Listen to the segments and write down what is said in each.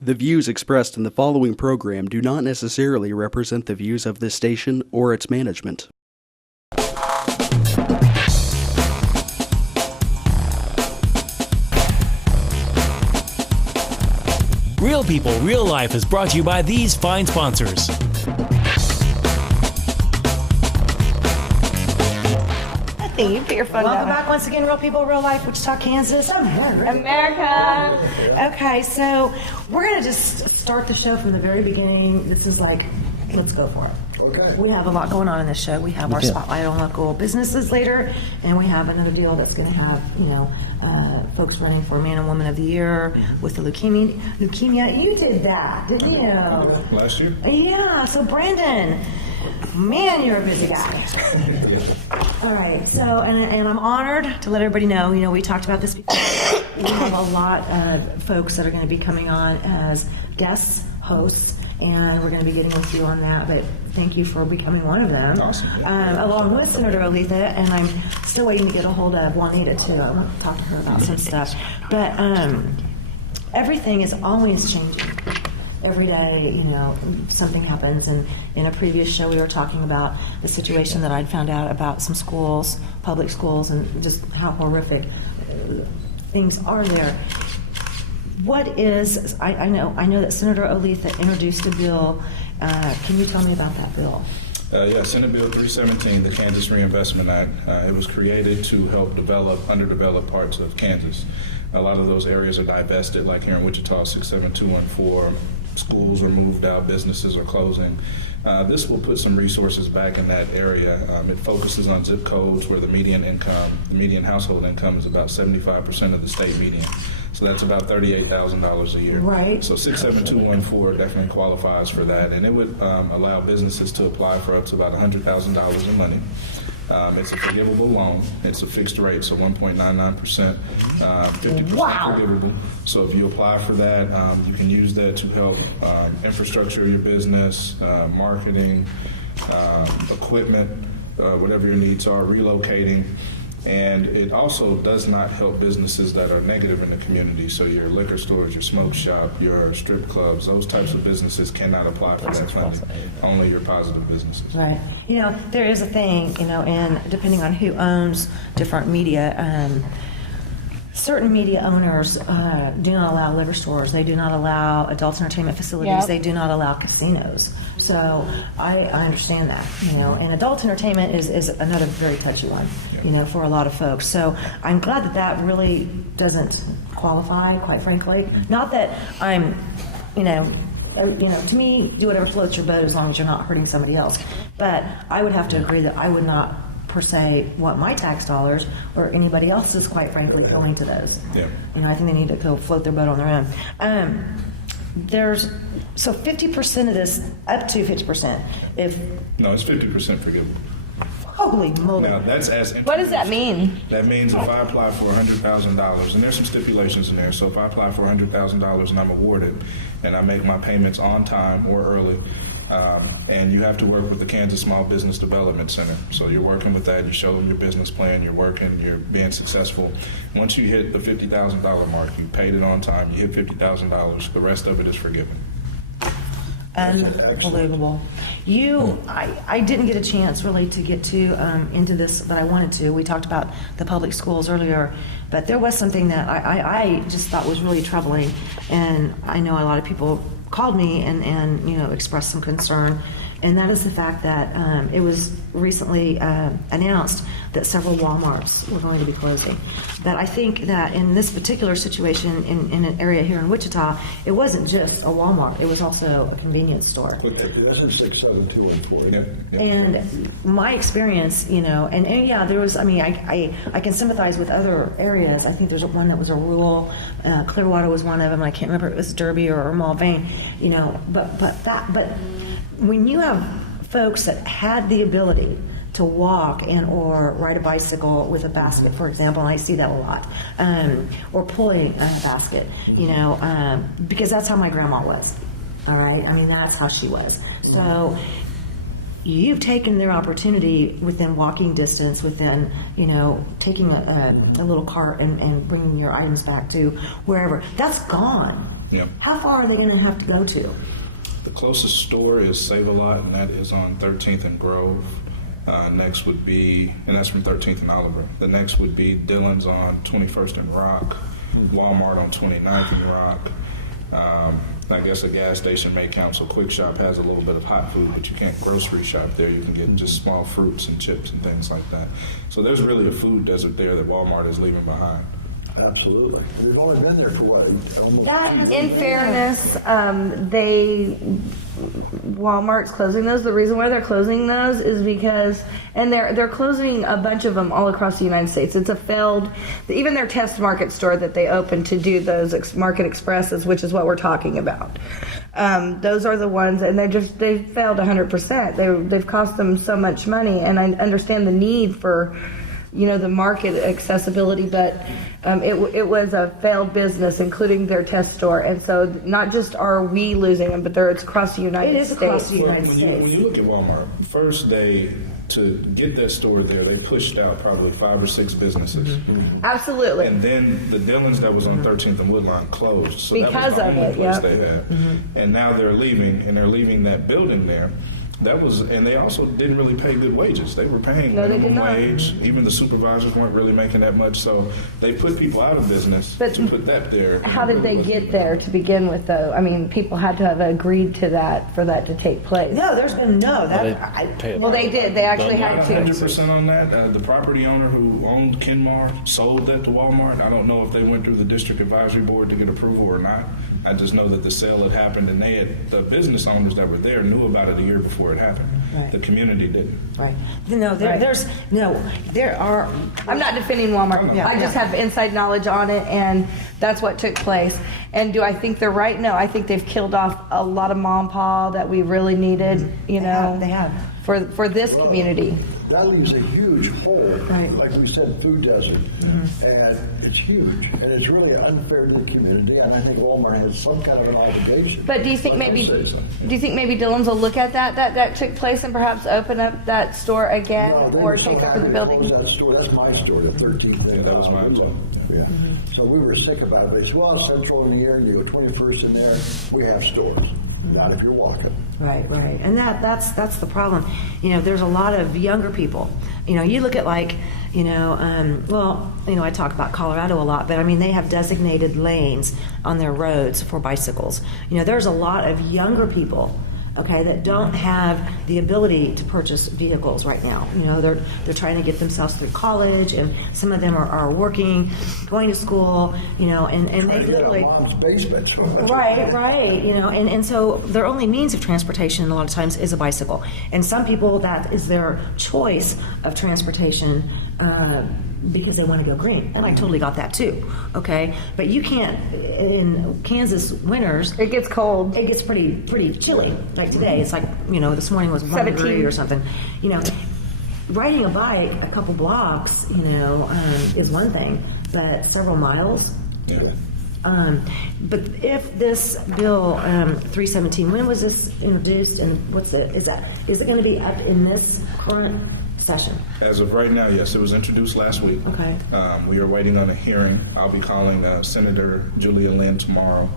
The views expressed in the following program do not necessarily represent the views of this station or its management. Real People, Real Life is brought to you by these fine sponsors. You put your phone Welcome down. back once again, Real People, Real Life, Wichita, Kansas. America. Okay, so we're going to just start the show from the very beginning. This is like, let's go for it. Okay. We have a lot going on in this show. We have our spotlight on local businesses later, and we have another deal that's going to have, folks running for Man and Woman of the Year with the leukemia. You did that, didn't you? Last year? Yeah, so Brandon, man, you're a busy guy. All right, so, and I'm honored to let everybody know, we talked about this before. We have a lot of folks that are going to be coming on as guests, hosts, and we're going to be getting with you on that, but thank you for becoming one of them. Awesome. Along with Senator Olitha, and I'm still waiting to get a hold of Juanita, too. I want to talk to her about some stuff. But everything is always changing. Every day, something happens. And in a previous show, we were talking about the situation that I'd found out about some schools, public schools, and just how horrific things are there. What is, I know that Senator Olitha introduced a bill. Can you tell me about that bill? Senate Bill 317, the Kansas Reinvestment Act. It was created to help develop underdeveloped parts of Kansas. A lot of those areas are divested, like here in Wichita, 67214. Schools are moved out, businesses are closing. This will put some resources back in that area. It focuses on zip codes where the median household income is about 75% of the state median. So that's about $38,000 a year. Right. So 67214 definitely qualifies for that, and it would allow businesses to apply for up to about $100,000 in money. It's a forgivable loan. It's a fixed rate, so 1.99%, 50% forgivable. So if you apply for that, you can use that to help infrastructure of your business, marketing, equipment, whatever your needs are, relocating. And it also does not help businesses that are negative in the community. So your liquor stores, your smoke shop, your strip clubs, those types of businesses cannot apply for that funding. Only your positive businesses. Right. There is a thing, and depending on who owns different media, certain media owners do not allow liquor stores. They do not allow adult entertainment facilities. Yep. They do not allow casinos. So I understand that, and adult entertainment is another very touchy one, for a lot of folks. So I'm glad that really doesn't qualify, quite frankly. Not that I'm, to me, do whatever floats your boat as long as you're not hurting somebody else. But I would have to agree that I would not per se want my tax dollars or anybody else's, quite frankly, going to those. Yeah. I think they need to go float their boat on their own. So 50% of this, up to 50%, No, it's 50% forgivable. holy moly. Now, that's as What does that mean? That means if I apply for $100,000, and there's some stipulations in there, so if I apply for $100,000 and I'm awarded, and I make my payments on time or early, and you have to work with the Kansas Small Business Development Center. So you're working with that, you show them your business plan, you're working, you're being successful. Once you hit the $50,000 mark, you paid it on time, you hit $50,000, the rest of it is forgiven. Unbelievable. I didn't get a chance really to get into this, but I wanted to. We talked about the public schools earlier, but there was something that I just thought was really troubling, and I know a lot of people called me and expressed some concern, and that is the fact that it was recently announced that several Walmarts were going to be closing. But I think that in this particular situation in an area here in Wichita, it wasn't just a Walmart, it was also a convenience store. That's in 67214. Yep. And my experience, and yeah, there was, I can sympathize with other areas. I think there's one that was a rural, Clearwater was one of them. I can't remember if it was Derby or Mulvane, but when you have folks that had the ability to walk or ride a bicycle with a basket, for example, and I see that a lot, or pulling a basket, because that's how my grandma was. All right, that's how she was. So you've taken their opportunity within walking distance, within, taking a little cart and bringing your items back to wherever. That's gone. Yeah. How far are they going to have to go to? The closest store is Save-A-Lot, and that is on 13th and Grove. Next would be, and that's from 13th and Oliver. The next would be Dillon's on 21st and Rock, Walmart on 29th and Rock. I guess a gas station may count, so Quick Shop has a little bit of hot food, but you can't grocery shop there. You can get just small fruits and chips and things like that. So there's really a food desert there that Walmart is leaving behind. Absolutely. We've only been there for what? Almost In fairness, Walmart's closing those. The reason why they're closing those is because, and they're closing a bunch of them all across the United States. It's a failed, even their test market store that they opened to do those market expresses, which is what we're talking about. Those are the ones, and they failed 100%. They've cost them so much money, and I understand the need for, the market accessibility, but it was a failed business, including their test store. And so not just are we losing them, but it's across the United States. It is across the United When States. you look at Walmart, first to get that store there, they pushed out probably 5 or 6 businesses. Absolutely. And then the Dillon's that was on 13th and Woodline closed. So Because that was the of only it, place yeah. they had. And now they're leaving, and they're leaving that building there. And they also didn't really pay good wages. They were paying No, they did minimum not. wage. Even the supervisors weren't really making that much. So they put people out of business But to put that there. How did they get there to begin with, though? I mean, people had to have agreed to that for that to take place. No, there's been Well, they did. They actually had to. 100% on that. The property owner who owned Kenmar sold that to Walmart. I don't know if they went through the district advisory board to get approval or not. I just know that the sale had happened, and the business owners that were there knew about it a year before it happened. Right. The community didn't. Right. No, there are. I'm not defending Walmart. Yeah, I just yeah. have inside knowledge on it, and that's what took place. And do I think they're right? No, I think they've killed off a lot of mom and pa that we really needed, They have. for this community. That leaves a huge hole, Right. like we said, food desert, and it's huge, and it's really unfair to the community. And I think Walmart has some kind of an obligation. But do you think Like I maybe say so. Dillon's will look at that took place and perhaps open up that store again No, they or were so take over happy the to building? close that store. That's my store, the 13th. Yeah, that was mine too. Yeah. So we were sick about it. But it's well, Central in here, you go 21st in there. We have stores. Not if you're walking. Right, and that's the problem. There's a lot of younger people. You look at I talk about Colorado a lot, but I mean they have designated lanes on their roads for bicycles. There's a lot of younger people, okay, that don't have the ability to purchase vehicles right now. They're trying to get themselves through college, and some of them are working, going to school, and they literally. Mom's basement. Right. And so their only means of transportation a lot of times is a bicycle. And some people, that is their choice of transportation because they want to go green. And I totally got that too, okay? But you can't, in Kansas winters, It gets cold. it gets pretty chilly. Like today, it's like, this morning was 1 17. degree or something. Riding a bike a couple blocks, is one thing, but several miles. Yeah. But if this bill 317, when was this introduced, and is it going to be up in this current session? As of right now, yes, it was introduced last week. Okay. We are waiting on a hearing. I'll be calling Senator Julia Lynn tomorrow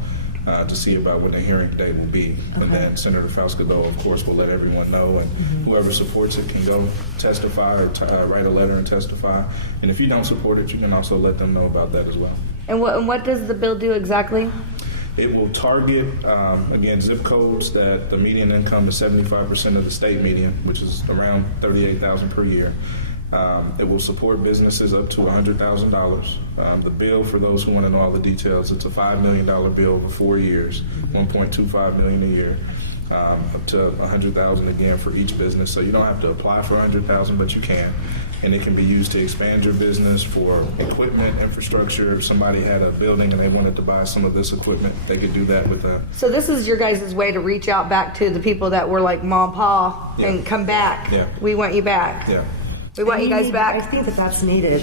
to see about when the hearing date will be. Okay. And then Senator Faustido, of course, will let everyone know, and whoever supports it can go testify or write a letter and testify. And if you don't support it, you can also let them know about that as well. And what does the bill do exactly? It will target, again, zip codes that the median income is 75% of the state median, which is around $38,000 per year. It will support businesses up to $100,000. The bill, for those who want to know all the details, it's a $5 million bill over 4 years, $1.25 million a year, up to $100,000 again for each business. So you don't have to apply for $100,000, but you can. And it can be used to expand your business for equipment, infrastructure. If somebody had a building and they wanted to buy some of this equipment, they could do that with that. So this is your guys' way to reach out back to the people that were like mom, pa, Yeah. and come back. Yeah. We want you back. Yeah. We want you guys I back. think that's needed.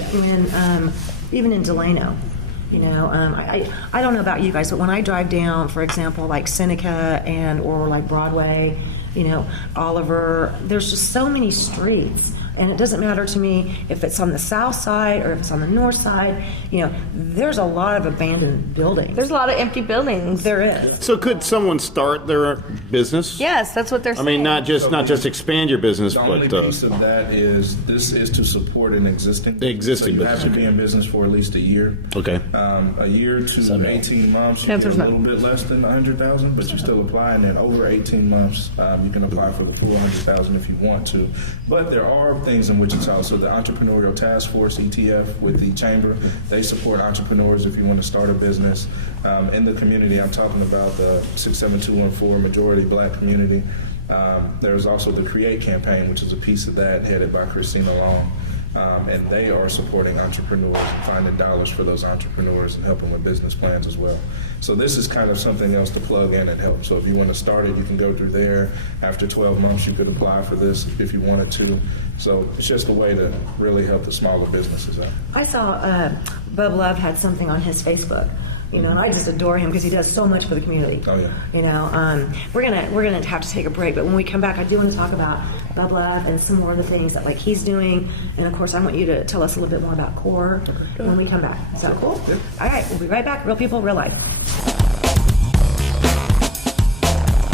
Even in Delano, I don't know about you guys, but when I drive down, for example, like Seneca or like Broadway, Oliver, there's just so many streets And it doesn't matter to me if it's on the south side or if it's on the north side. You know, there's a lot of abandoned buildings. There's a lot of empty buildings. There is. So could someone start their business? Yes, that's what they're I saying. mean, not just expand your business, The but only piece of that is this is to support an existing. The existing so you have business, to be okay. in business for at least a year. Okay. A year to 18 months, you get Cancer's a not- little bit less than 100,000, but you still apply. And then over 18 months, you can apply for the full 100,000 if you want to. But there are things in Wichita. So the Entrepreneurial Task Force (ETF) with the chamber, they support entrepreneurs if you want to start a business in the community. I'm talking about the 67214 majority Black community. There's also the Create campaign, which is a piece of that headed by Christina Long. And they are supporting entrepreneurs and finding dollars for those entrepreneurs and helping with business plans as well. So this is kind of something else to plug in and help. So if you want to start it, you can go through there. After 12 months, you could apply for this if you wanted to. So it's just a way to really help the smaller businesses out. I saw Bub Love had something on his Facebook. You know, and I just adore him because he does so much for the community. Oh, yeah. You know, we're gonna have to take a break, but when we come back, I do want to talk about Bub Love and some more of the things that like he's doing, and of course, I want you to tell us a little bit more about CORE when we come back. Is that cool? Yeah. All right, we'll be right back. Real people, real life.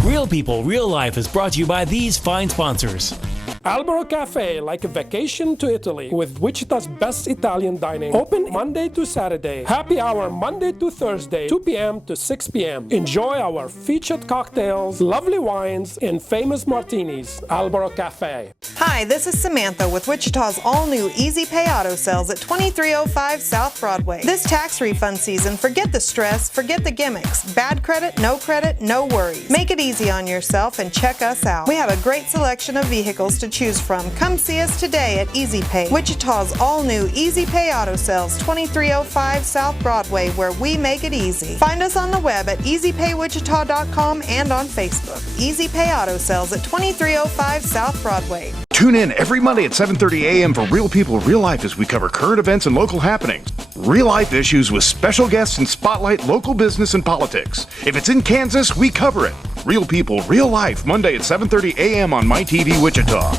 Real People, Real Life is brought to you by these fine sponsors. Albero Cafe, like a vacation to Italy, with Wichita's best Italian dining. Open Monday to Saturday. Happy hour Monday to Thursday, 2 p.m. to 6 p.m. Enjoy our featured cocktails, lovely wines, and famous martinis. Albero Cafe. Hi, this is Samantha with Wichita's all-new Easy Pay Auto Sales at 2305 South Broadway. This tax refund season, forget the stress, forget the gimmicks. Bad credit, no worries. Make it easy on yourself and check us out. We have a great selection of vehicles to choose from. Come see us today at Easy Pay, Wichita's all-new Easy Pay Auto Sales, 2305 South Broadway, where we make it easy. Find us on the web at easypaywichita.com and on Facebook. Easy Pay Auto Sales at 2305 South Broadway. Tune in every Monday at 7:30 a.m. for Real People, Real Life as we cover current events and local happenings. Real life issues with special guests and spotlight local business and politics. If it's in Kansas, we cover it. Real People, Real Life, Monday at 7:30 a.m. on MyTV Wichita.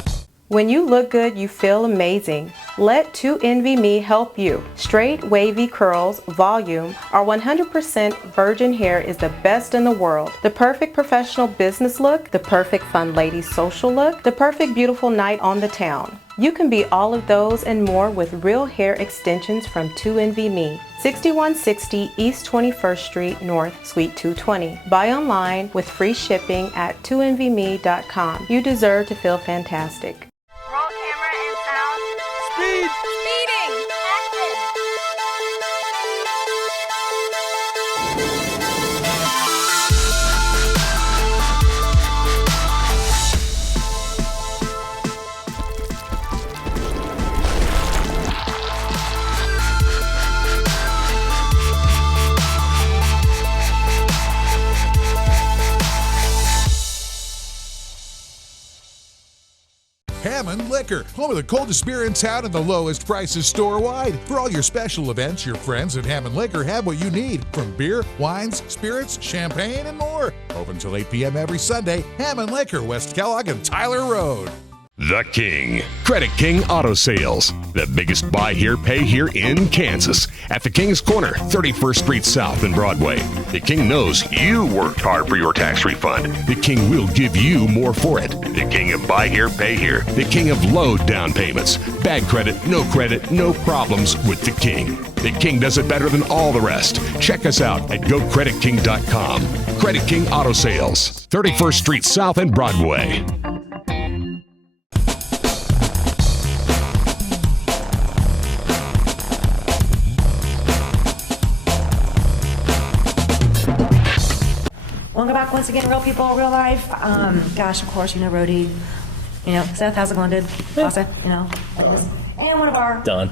When you look good, you feel amazing. Let 2NVMe help you. Straight, wavy curls, volume, or 100% virgin hair is the best in the world. The perfect professional business look, the perfect fun lady social look, the perfect beautiful night on the town. You can be all of those and more with real hair extensions from 2NVMe. 6160 East 21st Street North, Suite 220. Buy online with free shipping at 2NVMe.com. You deserve to feel fantastic. Roll camera and sound. Speed! Speeding! Action! Hammond Liquor, home of the coldest beer in town and the lowest prices store-wide. For all your special events, your friends at Hammond Liquor have what you need, from beer, wines, spirits, champagne, and more. Open till 8 p.m. every Sunday. Hammond Liquor, West Kellogg and Tyler Road. The King. Credit King Auto Sales. The biggest buy here, pay here in Kansas. At the King's Corner, 31st Street South and Broadway. The King knows you worked hard for your tax refund. The King will give you more for it. The King of buy here, pay here. The King of low down payments. Bad credit, no problems with the King. The King does it better than all the rest. Check us out at GoCreditKing.com. Credit King Auto Sales, 31st Street South and Broadway. Welcome back once again, Real People, Real Life. Gosh, of course, you know Rhodey. You know, Seth, how's it going, dude? Awesome, you know. And one of our... Dawn.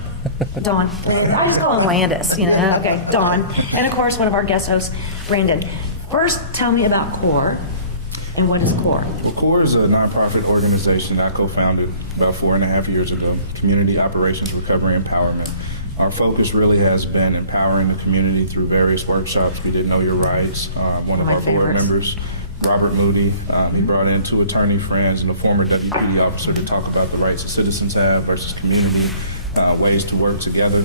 Dawn. I just call him Landis, you know. Okay, Dawn. And, of course, one of our guest hosts, Brandon. First, tell me about CORE. And what is CORE? Well, CORE is a nonprofit organization I co-founded about 4.5 years ago, Community Operations Recovery Empowerment. Our focus really has been empowering the community through various workshops. We did Know Your Rights. One of our board members Robert Moody. He brought in 2 attorney friends and a former WPD officer to talk about the rights that citizens have versus community, ways to work together.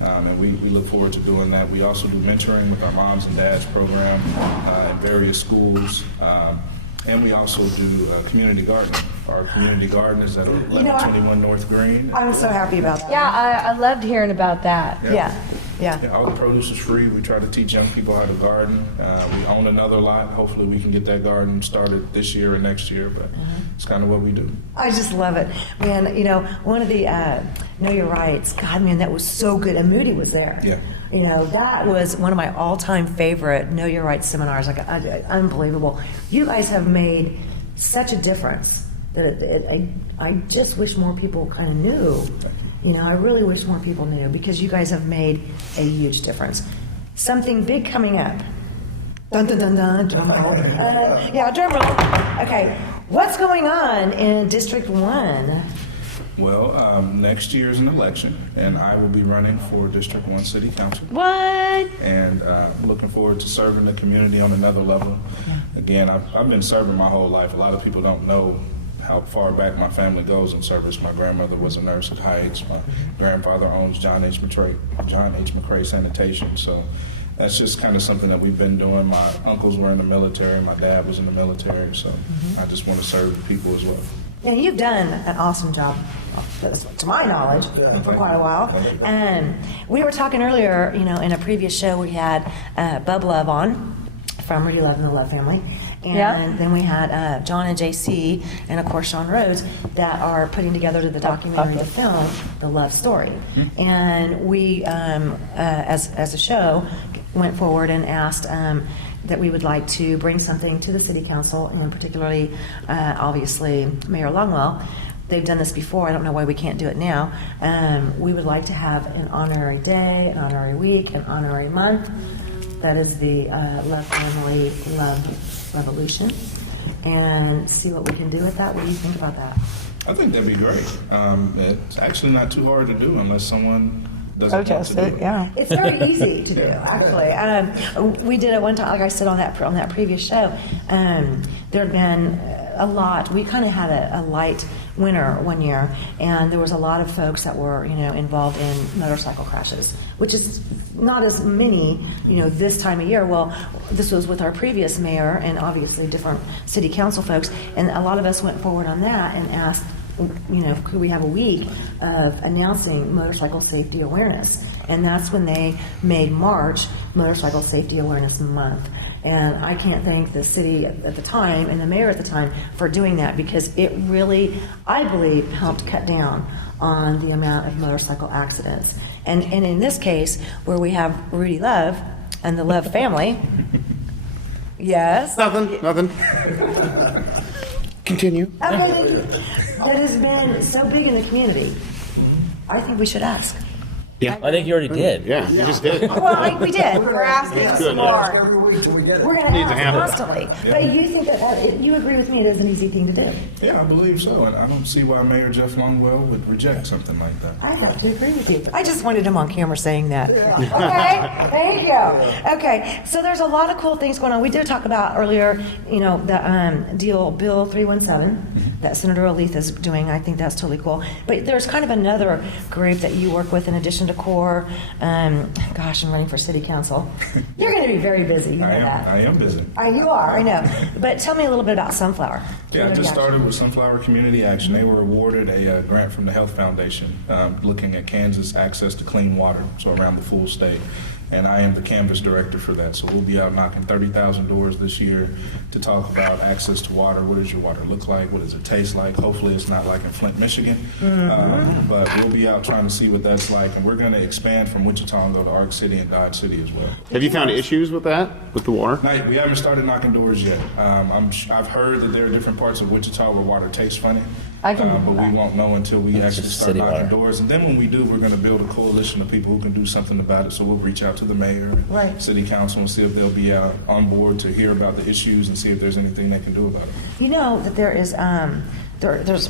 And we look forward to doing that. We also do mentoring with our Moms and Dads program in various schools. And we also do community gardening. Our community garden is at 1121 North Green. I'm so happy about that. Yeah, I loved hearing about that. Yeah. All the produce is free. We try to teach young people how to garden. We own another lot. Hopefully we can get that garden started this year or next year, but it's kind of what we do. I just love it. Man, one of the Know Your Rights, God, man, that was so good. And Moody was there. Yeah. That was one of my all-time favorite Know Your Rights seminars. Unbelievable. You guys have made such a difference that I just wish more people kind of knew. I really wish more people knew, because you guys have made a huge difference. Something big coming up. Dun, dun, dun, dun, drum roll. Drum roll. Okay, what's going on in District 1? Well, next year is an election, and I will be running for District 1 City Council. What? And looking forward to serving the community on another level. Yeah. Again, I've been serving my whole life. A lot of people don't know how far back my family goes in service. My grandmother was a nurse at Heights. My grandfather owns John H. McCrae Sanitation. So that's just kind of something that we've been doing. My uncles were in the military. My dad was in the military. So I just want to serve the people as well. And you've done an awesome job, to my knowledge, for quite a while. And we were talking earlier, in a previous show, we had Bub Love on from Rudy Love and the Love Family. And then we had John and JC, and of course Sean Rhodes, that are putting together the documentary, the film, The Love Story. And we, as a show, went forward and asked that we would like to bring something to the City Council, and particularly, obviously, Mayor Longwell. They've done this before. I don't know why we can't do it now. We would like to have an honorary day, an honorary week, an honorary month. That is the Love Family Love Revolution, and see what we can do with that. What do you think about that? I think that'd be great. It's actually not too hard to do unless someone doesn't protest want to do it. Yeah, it's very easy to do. Actually, we did it one time. Like I said on that previous show, there had been a lot. We kind of had a light winter one year, and there was a lot of folks that were involved in motorcycle crashes, which is not as many this time of year. Well, this was with our previous mayor and obviously different city council folks, and a lot of us went forward on that and asked, could we have a week of announcing motorcycle safety awareness? And that's when they made March Motorcycle Safety Awareness Month. And I can't thank the city at the time and the mayor at the time for doing that, because it really, I believe, helped cut down on the amount of motorcycle accidents. And in this case, where we have Rudy Love and the Love family, yes? Nothing. Continue. Okay, that has been so big in the community. I think we should ask. Yeah. I think you already did. Yeah, you just did. Well, we did. We're asking some more. Every week till we get it. We're going to Needs to ask happen. constantly. But you think that you agree with me, it is an easy thing to do. Yeah, I believe so, and I don't see why Mayor Jeff Longwell would reject something like that. I have to agree with you. I just wanted him on camera saying that. Okay, thank you. Okay, so there's a lot of cool things going on. We did talk about earlier, the deal, Bill 317, that Senator O'Leith is doing. I think that's totally cool. But there's kind of another group that you work with in addition to CORE. Gosh, I'm running for city council. You're going to be very busy. You know that. I am busy. You are, I know. But tell me a little bit about Sunflower. Yeah, I just started with Sunflower Community Action. They were awarded a grant from the Health Foundation looking at Kansas access to clean water, so around the full state. And I am the canvas director for that. So we'll be out knocking 30,000 doors this year to talk about access to water. What does your water look like? What does it taste like? Hopefully it's not like in Flint, Michigan. But we'll be out trying to see what that's like. And we're going to expand from Wichita and go to Ark City and Dodge City as well. Have you found issues with that, with the water? We haven't started knocking doors yet. I've heard that there are different parts of Wichita where water tastes funny. But we won't know until we actually start knocking doors. And then when we do, we're going to build a coalition of people who can do something about it. So we'll reach out to the mayor and city council and see if they'll be on board to hear about the issues and see if there's anything they can do about it. You know that there is, there's,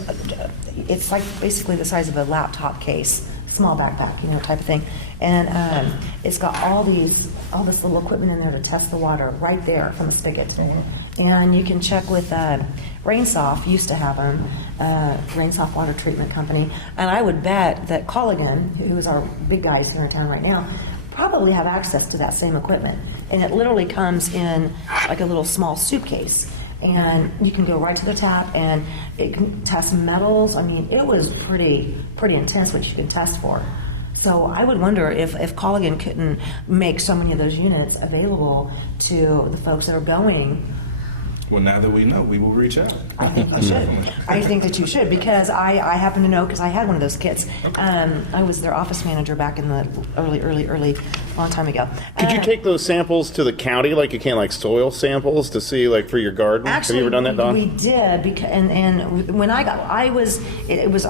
it's like basically the size of a laptop case, small backpack, type of thing. And it's got all this little equipment in there to test the water right there from the spigot. And you can check with Rainsoft, used to have them, Rainsoft Water Treatment Company. And I would bet that Colligan, who is our big guys here in town right now, probably have access to that same equipment. And it literally comes in like a little small suitcase. And you can go right to the tap, and it can test metals. I mean, it was pretty intense what you can test for. So I would wonder if Colligan couldn't make so many of those units available to the folks that are going. Well, now that we know, we will reach out. I think you should. I think that you should, because I happen to know, because I had one of those kits. I was their office manager back in the early, long time ago. Could you take those samples to the county, like you can, like soil samples, to see, like, for your garden? Actually, have you ever done that, Don? We did, because and when it was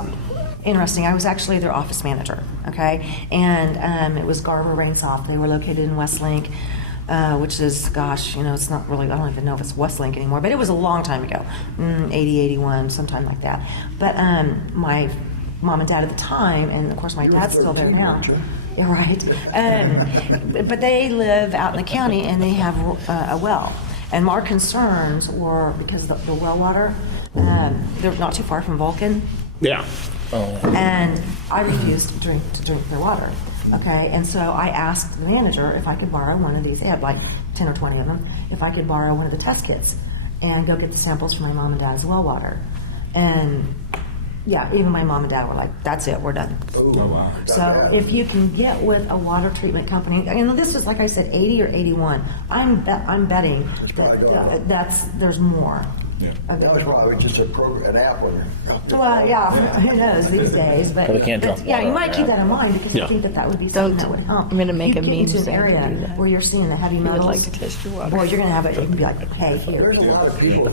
interesting. I was actually their office manager, okay, and it was Garber Rainsoft. They were located in Westlink. Which is, gosh, it's not really, I don't even know if it's Westlink anymore, but it was a long time ago, 80, 81, sometime like that. But my mom and dad at the time, and of course my dad's still there now. Yeah, right. But they live out in the county, and they have a well. And our concerns were because the well water, they're not too far from Vulcan. Yeah. And I refused to drink their water. Okay, and so I asked the manager if I could borrow one of these. They had like 10 or 20 of them. If I could borrow one of the test kits and go get the samples for my mom and dad's well water. And yeah, even my mom and dad were like, "That's it, we're done." Oh, wow. So if you can get with a water treatment company, and this is, like I said, 80 or 81. I'm betting that there's more. Yeah. That's probably just an app on there. Well, yeah, who knows these days? But we can't drop yeah, you might keep water. that in mind, because I think that would be something that would help. I'm going to make you a get meme into an saying area to do that. where you're seeing the heavy Who metals. would like to test your water? Boy, you're going to have it. You can be like, "Hey, here." There's a lot of people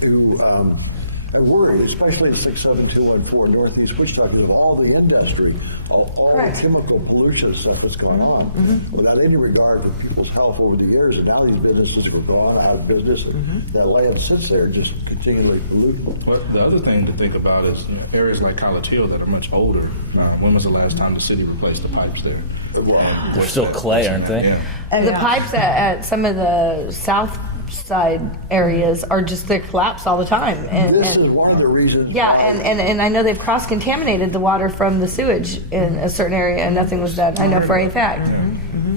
who are worried, especially in 67214 Northeast Wichita, because of all the industry, all the chemical pollution stuff that's going on, without any regard to people's health over the years. And now these businesses were gone out of business, and that land sits there just continually polluted. Well, the other thing to think about is areas like College Hill that are much older. When was the last time the city replaced the pipes there? They're still clay, aren't they? Yeah. The pipes at some of the south side areas are just, they collapse all the time. This is one of the reasons. Yeah, and I know they've cross-contaminated the water from the sewage in a certain area, and nothing was done. I know for a fact.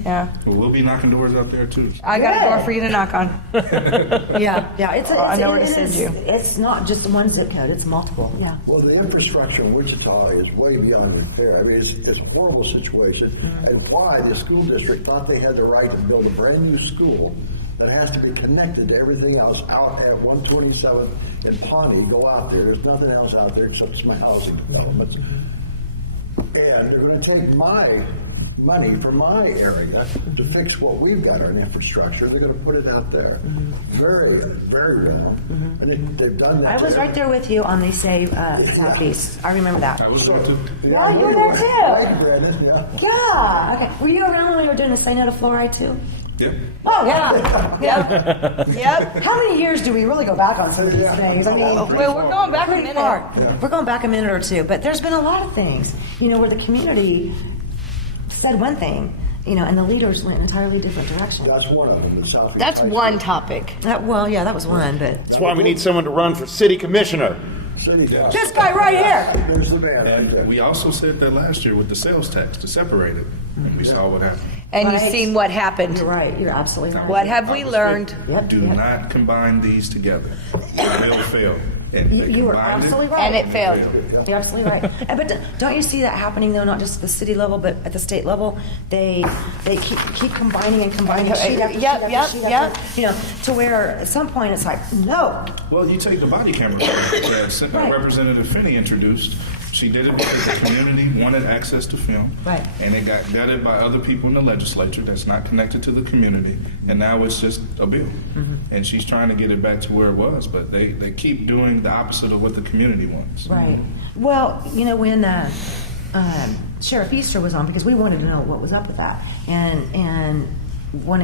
Yeah. Well, we'll be knocking doors up there too. I got a door for you to knock on. Yeah. I know where to send you. It's not just one zip code; it's multiple. Yeah. Well, the infrastructure in Wichita is way beyond repair. I mean, it's a horrible situation. And why the school district thought they had the right to build a brand new school that has to be connected to everything else out at 127th in Pawnee. Go out there. There's nothing else out there except some housing developments. And they're going to take my money from my area to fix what we've got in infrastructure. They're going to put it out there. Very, very wrong. And they've done that. I was right there with you on the Save Southeast. I remember that. I was there too. Yeah, you were there too. Right, Brandon, yeah. Yeah. Okay. Were you around when we were doing the Say No to Fluoride too? Yep. Oh yeah. Yep. How many years do we really go back on some of these things? I mean, Well, we're going back a minute. We're going back a minute or two, but there's been a lot of things, where the community said one thing, and the leaders went in an entirely different direction. That's one of them. The Southeast That's High one School. topic. That was one, but That's why we need someone to run for city commissioner. City Hall. this guy right here. There's the man. right there. And we also said that last year with the sales tax to separate it, and we saw what happened. And you've Right. seen what happened. You're right. You're absolutely right. What have we learned? Do not combine these together. The bill failed. And they You were combined absolutely it, right. And it failed. You're absolutely right. But don't you see that happening though? Not just at the city level, but at the state level, they keep combining and combining sheet after sheet after sheet after, to where at some point it's like no. Well, you take the body camera that Right. Representative Finney introduced. She did it because the community wanted access to film. Right. And it got gutted by other people in the legislature that's not connected to the community. And now it's just a bill. And she's trying to get it back to where it was, but they keep doing the opposite of what the community wants. Right. Well, when Sheriff Easter was on, because we wanted to know what was up with that, and when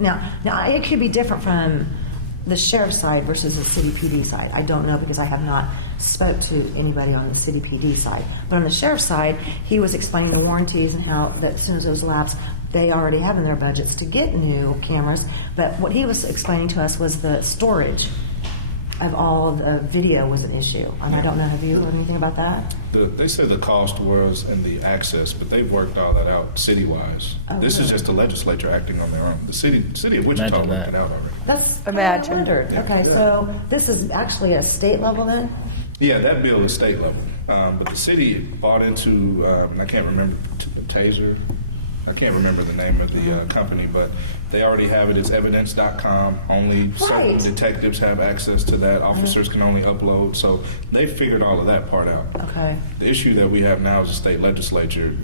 now it could be different from the sheriff's side versus the city PD side. I don't know because I have not spoke to anybody on the city PD side. But on the sheriff's side, he was explaining the warranties and how that as soon as those lapse, they already have in their budgets to get new cameras, but what he was explaining to us was the storage of all of the video was an issue. And I don't know, have you heard anything about that? They said the cost was in the access, but they've worked all that out city-wise. This is just the legislature acting on their own. The city of Wichita working it out already. That's imagined. Okay, so this is actually a state level then? Yeah, that bill is state level. But the city bought into, I can't remember, Taser. I can't remember the name of the company, but they already have it. It's evidence.com. Only certain detectives have access to that. Officers can only upload. So they figured all of that part out. Okay. The issue that we have now is the state legislature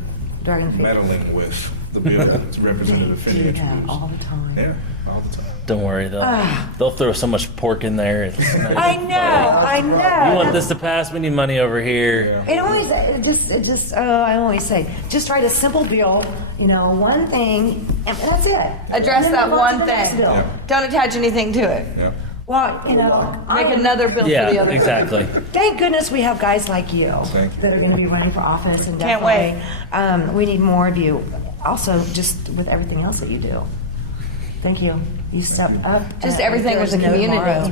meddling with the bill that Representative Finney introduced. All the time. Yeah, all the time. Don't worry, they'll throw so much pork in there. It's not I even know, funny. I know. You want this to pass? We need money over here. It always, I always say, just write a simple bill, one thing, and that's it. Address And then that move on to one the next thing. bill. Don't attach anything to it. Yeah. Well, Make another bill for the other exactly. Thank goodness we have guys like you that are going to be running for office, and definitely, we need more of you. Also, just with everything else that you do. Thank you. You stepped up. Just everything with the There's no community.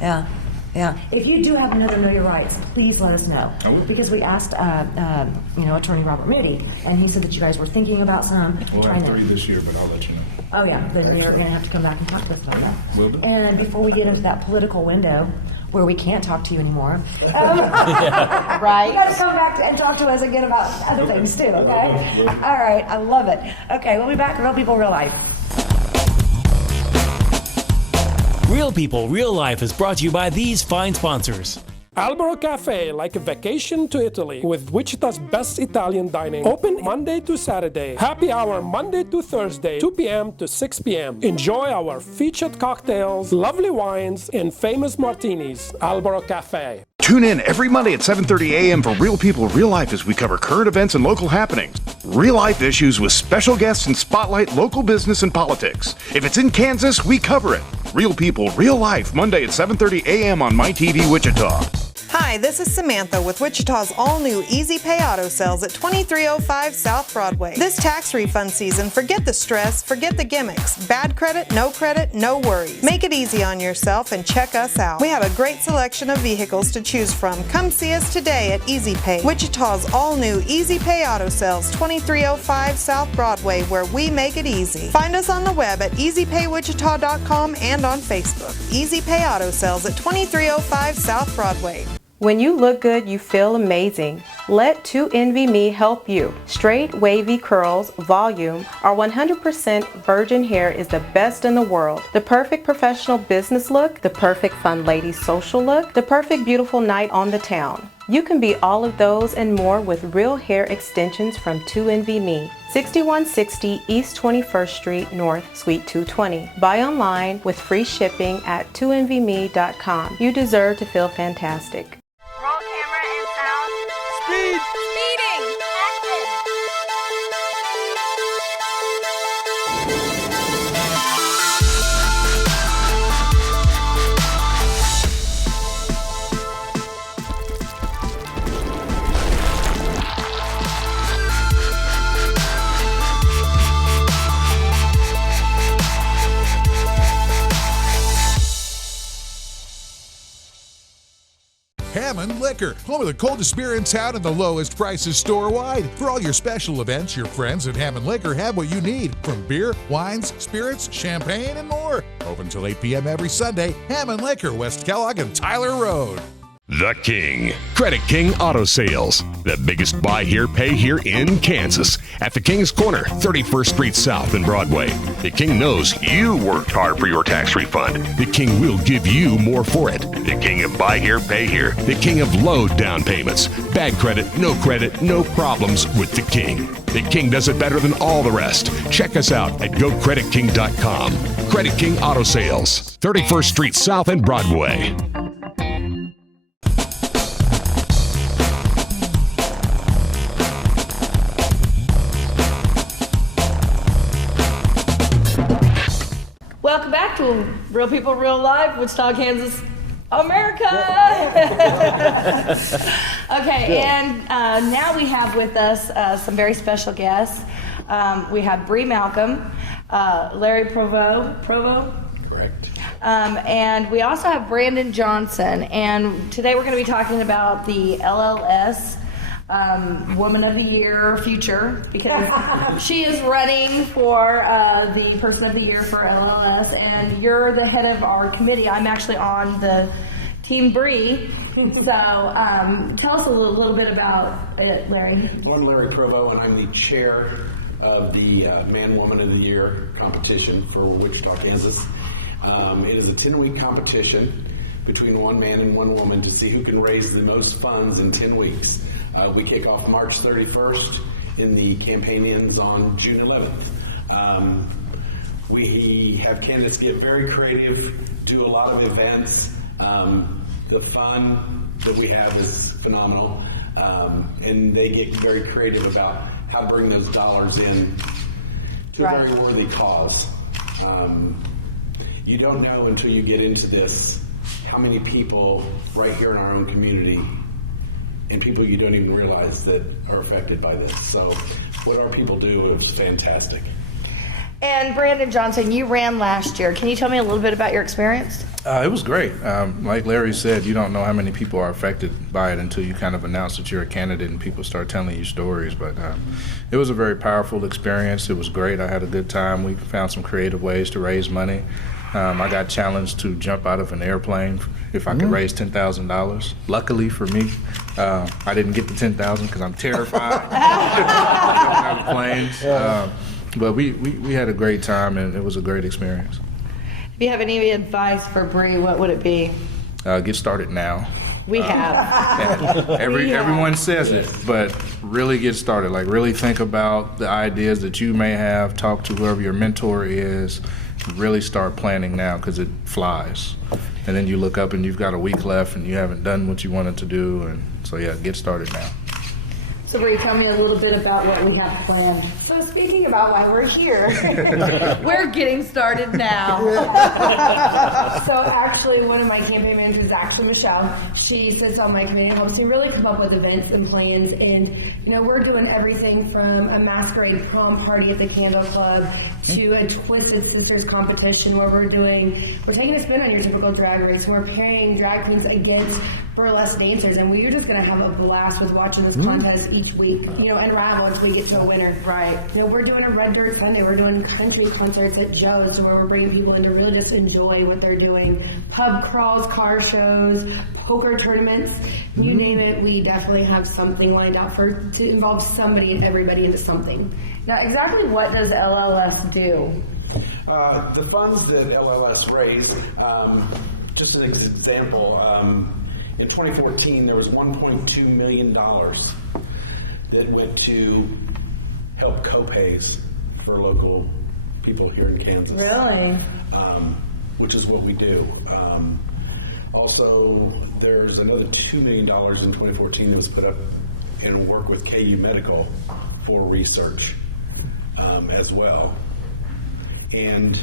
tomorrow. Yeah. If you do have another Know Your Rights, please let us know. Because we asked, Attorney Robert Moody, and he said that you guys were thinking about some. We'll have 3 this year, but I'll let you know. Oh, yeah. Then you're going to have to come back and talk to us about that. Will do. And before we get into that political window where we can't talk to you anymore, right? You got to come back and talk to us again about other things too, okay? All right. I love it. Okay, we'll be back. Real People, Real Life. Real People, Real Life is brought to you by these fine sponsors. Albero Cafe, like a vacation to Italy, with Wichita's best Italian dining. Open Monday to Saturday. Happy hour Monday to Thursday, 2 p.m. to 6 p.m. Enjoy our featured cocktails, lovely wines, and famous martinis. Albero Cafe. Tune in every Monday at 7:30 a.m. for Real People, Real Life as we cover current events and local happenings. Real life issues with special guests and spotlight local business and politics. If it's in Kansas, we cover it. Real People, Real Life, Monday at 7:30 a.m. on MyTV Wichita. Hi, this is Samantha with Wichita's all-new Easy Pay Auto Sales at 2305 South Broadway. This tax refund season, forget the stress, forget the gimmicks. Bad credit, no worries. Make it easy on yourself and check us out. We have a great selection of vehicles to choose from. Come see us today at Easy Pay, Wichita's all-new Easy Pay Auto Sales, 2305 South Broadway, where we make it easy. Find us on the web at easypaywichita.com and on Facebook. Easy Pay Auto Sales at 2305 South Broadway. When you look good, you feel amazing. Let 2NVMe help you. Straight, wavy curls, volume, our 100% virgin hair is the best in the world. The perfect professional business look, the perfect fun lady social look, the perfect beautiful night on the town. You can be all of those and more with real hair extensions from 2NVMe. 6160 East 21st Street North, Suite 220. Buy online with free shipping at 2NVMe.com. You deserve to feel fantastic. Roll camera and sound. Speed! Speeding! Action! Hammond Liquor, home of the coldest beer in town and the lowest prices store-wide. For all your special events, your friends at Hammond Liquor have what you need, from beer, wines, spirits, champagne, and more. Open till 8 p.m. every Sunday. Hammond Liquor, West Kellogg and Tyler Road. The King. Credit King Auto Sales. The biggest buy here, pay here in Kansas. At the King's Corner, 31st Street South and Broadway. The King knows you worked hard for your tax refund. The King will give you more for it. The King of buy here, pay here. The King of low down payments. Bad credit, no problems with the King. The King does it better than all the rest. Check us out at GoCreditKing.com. Credit King Auto Sales. 31st Street South and Broadway. Welcome back to Real People, Real Life, Wichita, Kansas, America. Okay, and now we have with us some very special guests. We have Bree Malcolm, Larry Provo. Correct. And we also have Brandon Johnson. And today we're going to be talking about the LLS Woman of the Year future, because she is running for the Person of the Year for LLS, and you're the head of our committee. I'm actually on the Team Bree. So tell us a little bit about it, Larry. Well, I'm Larry Provo, and I'm the chair of the Man-Woman of the Year competition for Wichita, Kansas. It is a 10-week competition between one man and one woman to see who can raise the most funds in 10 weeks. We kick off March 31st, and the campaign ends on June 11th. We have candidates get very creative, do a lot of events. The fun that we have is phenomenal, and they get very creative about how to bring those dollars in to a very worthy cause. You don't know until you get into this how many people right here in our own community and people you don't even realize that are affected by this. So what our people do is fantastic. And Brandon Johnson, you ran last year. Can you tell me a little bit about your experience? It was great. Like Larry said, you don't know how many people are affected by it until you kind of announce that you're a candidate and people start telling you stories. But it was a very powerful experience. It was great. I had a good time. We found some creative ways to raise money. I got challenged to jump out of an airplane if I could raise $10,000. Luckily for me, I didn't get the $10,000 because I'm terrified jumping out of planes. But we had a great time, and it was a great experience. If you have any advice for Bree, what would it be? Get started now. We have. Everyone says it, but really get started. Like, really think about the ideas that you may have. Talk to whoever your mentor is. Really start planning now, because it flies. And then you look up and you've got a week left and you haven't done what you wanted to do. And so, yeah, get started now. So, Bree, tell me a little bit about what we have planned. So, speaking about why we're here, we're getting started now. So, actually, one of my campaign managers is actually Michelle. She sits on my committee and helps me really come up with events and plans. And, you know, we're doing everything from a masquerade prom party at the Candle Club to a Twisted Sisters competition where we're taking a spin on your typical drag race. And we're pairing drag queens against burlesque dancers, and we're just going to have a blast with watching this contest each week, you know, unravel until we get to a winner. Right. You know, we're doing a Red Dirt Sunday. We're doing country concerts at Joe's, where we're bringing people in to really just enjoy what they're doing. Pub crawls, car shows, poker tournaments, you name it. We definitely have something lined out to involve somebody and everybody into something. Now, exactly what does LLS do? The funds that LLS raised, just an example, in 2014, there was $1.2 million that went to help co-pays for local people here in Kansas. Really? Which is what we do. Also, there's another $2 million in 2014 that was put up in work with KU Medical for research as well. And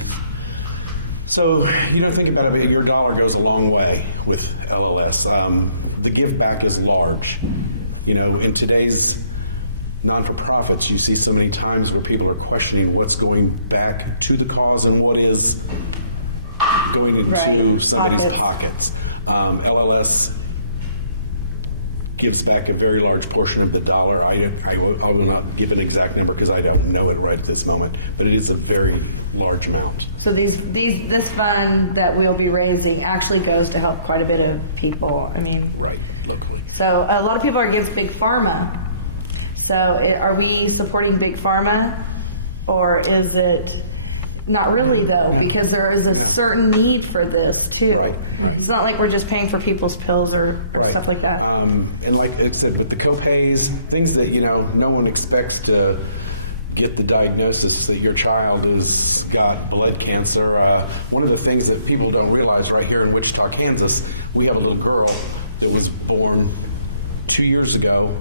so, you know, think about it, your dollar goes a long way with LLS. The give back is large. You know, in today's non-for-profits, you see so many times where people are questioning what's going back to the cause and what is going into somebody's pockets. LLS gives back a very large portion of the dollar. I will not give an exact number because I don't know it right at this moment, but it is a very large amount. So this fund that we'll be raising actually goes to help quite a bit of people. I mean, right, locally. So a lot of people are against Big Pharma. So are we supporting Big Pharma, or is it not really though? Because there is a certain need for this too. Right. It's not like we're just paying for people's pills or stuff like that. And like it said, with the co-pays, things that, you know, no one expects to get the diagnosis that your child has got blood cancer. One of the things that people don't realize right here in Wichita, Kansas, we have a little girl that was born 2 years ago.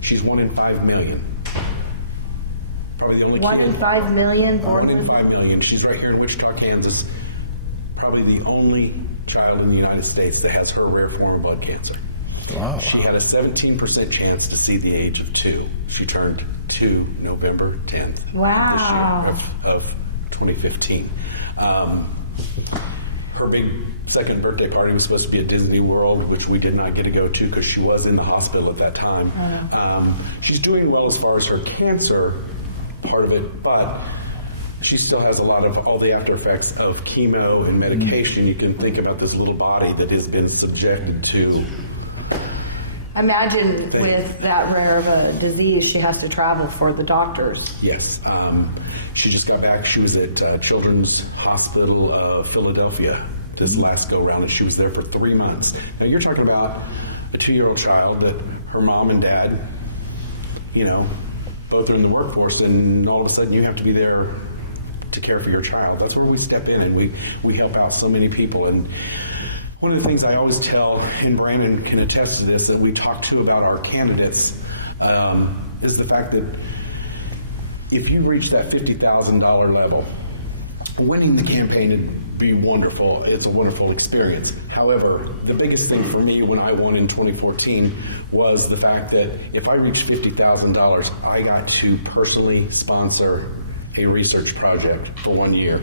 She's 1 in 5 million. Probably the only 1 in 5 million? 1 in 5 million. She's right here in Wichita, Kansas. Probably the only child in the United States that has her rare form of blood cancer. Wow. She had a 17% chance to see the age of 2. She turned 2 November 10th Wow. this year of 2015. Her big second birthday party was supposed to be at Disney World, which we did not get to go to because she was in the hospital at that time. She's doing well as far as her cancer part of it, but she still has a lot of all the after effects of chemo and medication. You can think about this little body that has been subjected to. Imagine with that rare of a disease, she has to travel for the doctors. Yes. She just got back. She was at Children's Hospital of Philadelphia this last go-round, and she was there for 3 months. Now, you're talking about a 2-year-old child that her mom and dad, both are in the workforce, and all of a sudden you have to be there to care for your child. That's where we step in, and we help out so many people. And one of the things I always tell, and Brandon can attest to this, that we talk to about our candidates is the fact that if you reach that $50,000 level, winning the campaign would be wonderful. It's a wonderful experience. However, the biggest thing for me when I won in 2014 was the fact that if I reached $50,000, I got to personally sponsor a research project for 1 year.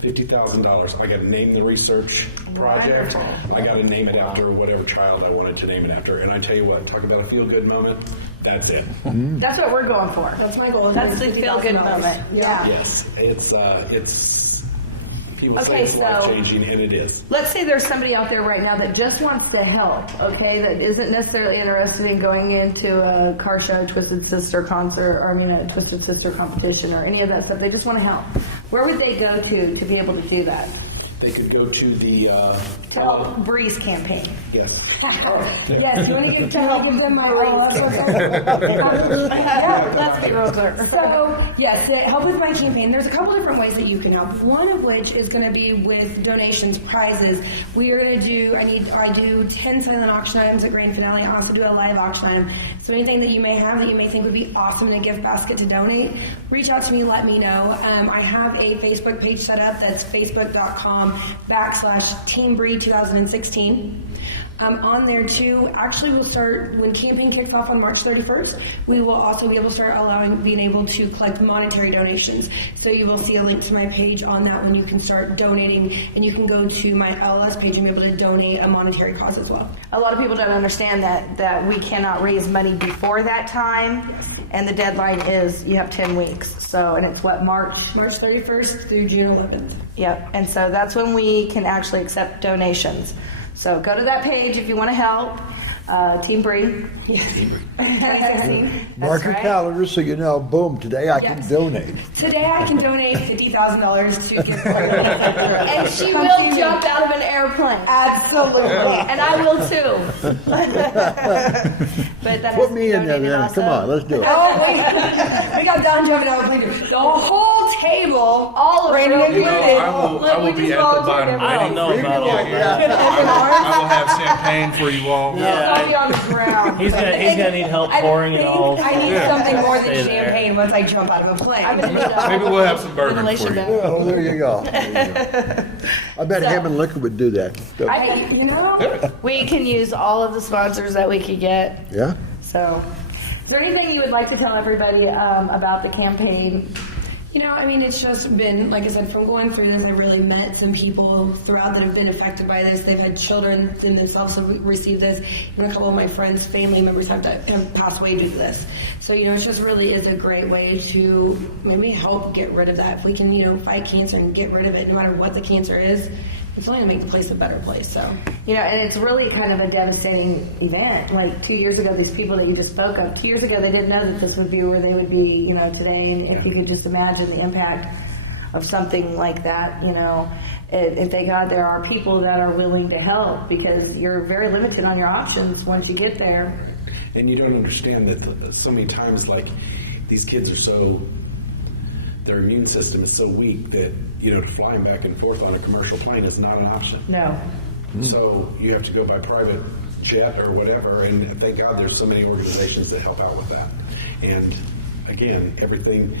$50,000. I got to name the research project. Wonderful. I got to name it after whatever child I wanted to name it after. And I tell you what, talk about a feel-good moment. That's it. That's what we're going for. That's my goal. That's the feel-good moment. Yeah. Yes, it's people say Okay, it's so- life-changing, and it is. Let's say there's somebody out there right now that just wants to help, okay, that isn't necessarily interested in going into a car show, Twisted Sister concert, or a Twisted Sister competition, or any of that stuff. They just want to help. Where would they go to be able to do that? They could go to the To help Bree's campaign. yes. Yes, you want to get to help with them? Yeah, let's be real clear. So, yes, to help with my campaign, there's a couple different ways that you can help. One of which is going to be with donations, prizes. We are going to do, I do 10 silent auction items at Grand Finale. I also do a live auction item. So anything that you may have that you may think would be awesome in a gift basket to donate, reach out to me, let me know. I have a Facebook page set up that's facebook.com/Team Bree 2016. On there too, actually we'll start, when campaign kicks off on March 31st, we will also be able to start being able to collect monetary donations. So you will see a link to my page on that when you can start donating, and you can go to my LLS page and be able to donate a monetary cause as well. A lot of people don't understand that we cannot raise money before that time, and the deadline is you have 10 weeks. So, and it's what, March 31st through June 11th. Yep, and so that's when we can actually accept donations. So go to that page if you want to help. Team Bree. Yeah. Mark your calendar so you know, boom, today I can donate. Today I can donate $50,000 to give And she will jump out of an airplane. Absolutely. And I will too. But that Put me in there then. also. Come on, let's do it. Oh, wait. We got Don jumping out of a plane. The whole table, all of Brandon Brandon included. I will be at the bottom. I don't know about all that. I will have champagne for you all. I'll be on the ground. He's gonna need help pouring it all. I need something more than Stay there. champagne once I jump out of a plane. I'm gonna need Maybe we'll have some bourbon for you. Well, there you go. I bet Hammond Liquor would do that. We can use all of the sponsors that we could get. Yeah? So, is there anything you would like to tell everybody about the campaign? It's just been, like I said, from going through this, I've really met some people throughout that have been affected by this. They've had children in themselves have received this. Even a couple of my friends, family members have passed away due to this. So, it just really is a great way to maybe help get rid of that. If we can, fight cancer and get rid of it, no matter what the cancer is, it's only going to make the place a better place. So, and it's really kind of a devastating event. Like 2 years ago, these people that you just spoke of, 2 years ago, they didn't know that this would be where they would be, today. And if you could just imagine the impact of something like that, and thank God there are people that are willing to help, because you're very limited on your options once you get there. And you don't understand that so many times, like, these kids are their immune system is so weak that, flying back and forth on a commercial plane is not an option. No. So you have to go by private jet or whatever, and thank God there's so many organizations that help out with that. And again, everything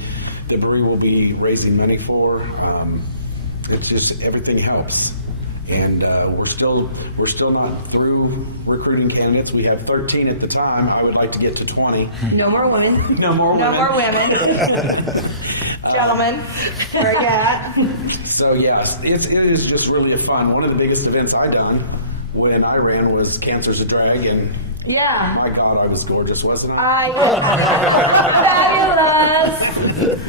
that Bree will be raising money for, it's just everything helps. And we're still not through recruiting candidates. We have 13 at the time. I would like to get to 20. No more women. No more No women. more women. Gentlemen, where you at? So yes, it is just really a fun. One of the biggest events I done when I ran was Cancer's a Drag, and Yeah. my God, I was gorgeous, wasn't I? Fabulous.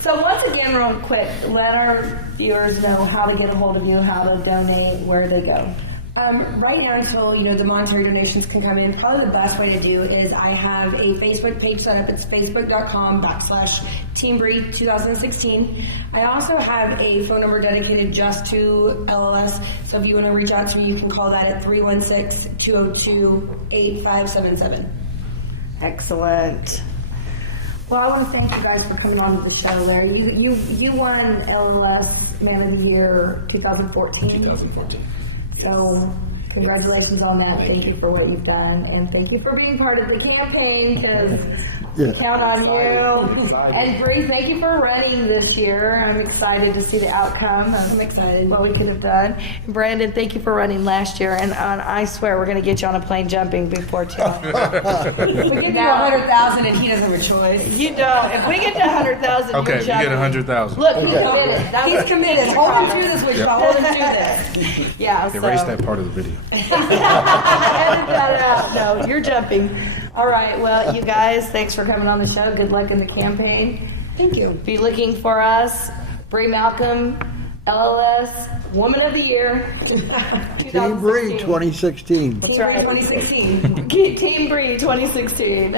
So once again, real quick, let our viewers know how to get a hold of you, how to donate, where they go. Right now, until the monetary donations can come in, probably the best way to do is I have a Facebook page set up. It's facebook.com/TeamBreed2016. I also have a phone number dedicated just to LLS. So if you want to reach out to me, you can call that at 316-202-8577. Excellent. Well, I want to thank you guys for coming on to the show, Larry. You won LLS Man of the Year 2014. 2014. So congratulations on that. Thank you for what you've done, and thank you for being part of the campaign, because we count on you. And Bree, thank you for running this year. I'm excited to see the outcome of what we could have done. And Brandon, thank you for running last year, and I swear we're going to get you on a plane jumping before too long. We give you 100,000 and he doesn't have a choice. You don't. If we get to 100,000, Okay, you're you jumping. get 100,000. Look, he's committed. He's committed. Hold him through this, Wichita. Hold him through this. Yeah, Erase so. that part of the video. Edit that out. No, you're jumping. All right. Well, you guys, thanks for coming on the show. Good luck in the campaign. Thank you. Be looking for us. Bree Malcolm, LLS, Woman of the Year. Team Bree 2016. That's right. 2016. Team Bree 2016.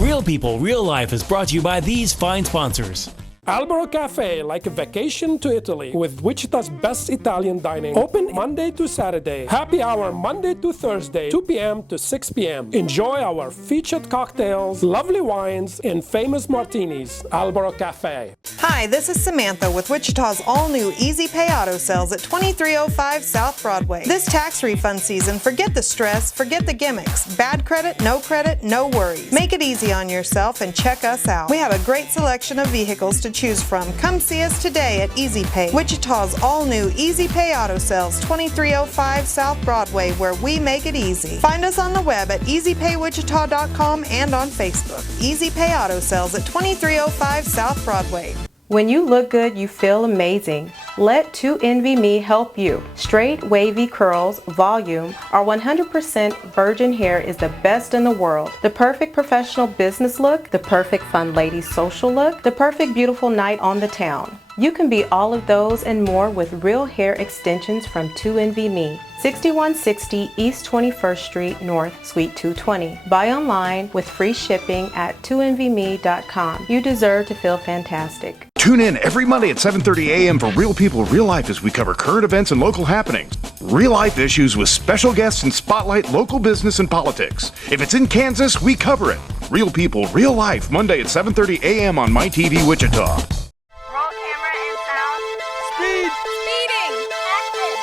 Real People, Real Life is brought to you by these fine sponsors. Albero Cafe, like a vacation to Italy, with Wichita's best Italian dining. Open Monday to Saturday. Happy hour Monday to Thursday, 2 p.m. to 6 p.m. Enjoy our featured cocktails, lovely wines, and famous martinis. Albero Cafe. Hi, this is Samantha with Wichita's all-new Easy Pay Auto Sales at 2305 South Broadway. This tax refund season, forget the stress, forget the gimmicks. Bad credit, no worries. Make it easy on yourself and check us out. We have a great selection of vehicles to choose from. Come see us today at Easy Pay, Wichita's all-new Easy Pay Auto Sales, 2305 South Broadway, where we make it easy. Find us on the web at easypaywichita.com and on Facebook. Easy Pay Auto Sales at 2305 South Broadway. When you look good, you feel amazing. Let 2NVMe help you. Straight, wavy curls, volume, our 100% virgin hair is the best in the world. The perfect professional business look, the perfect fun lady social look, the perfect beautiful night on the town. You can be all of those and more with real hair extensions from 2NVMe. 6160 East 21st Street North, Suite 220. Buy online with free shipping at 2NVMe.com. You deserve to feel fantastic. Tune in every Monday at 7:30 a.m. for Real People, Real Life as we cover current events and local happenings. Real life issues with special guests and spotlight local business and politics. If it's in Kansas, we cover it. Real People, Real Life, Monday at 7:30 a.m. on My TV Wichita. Roll camera and sound. Speed. Speeding. Action.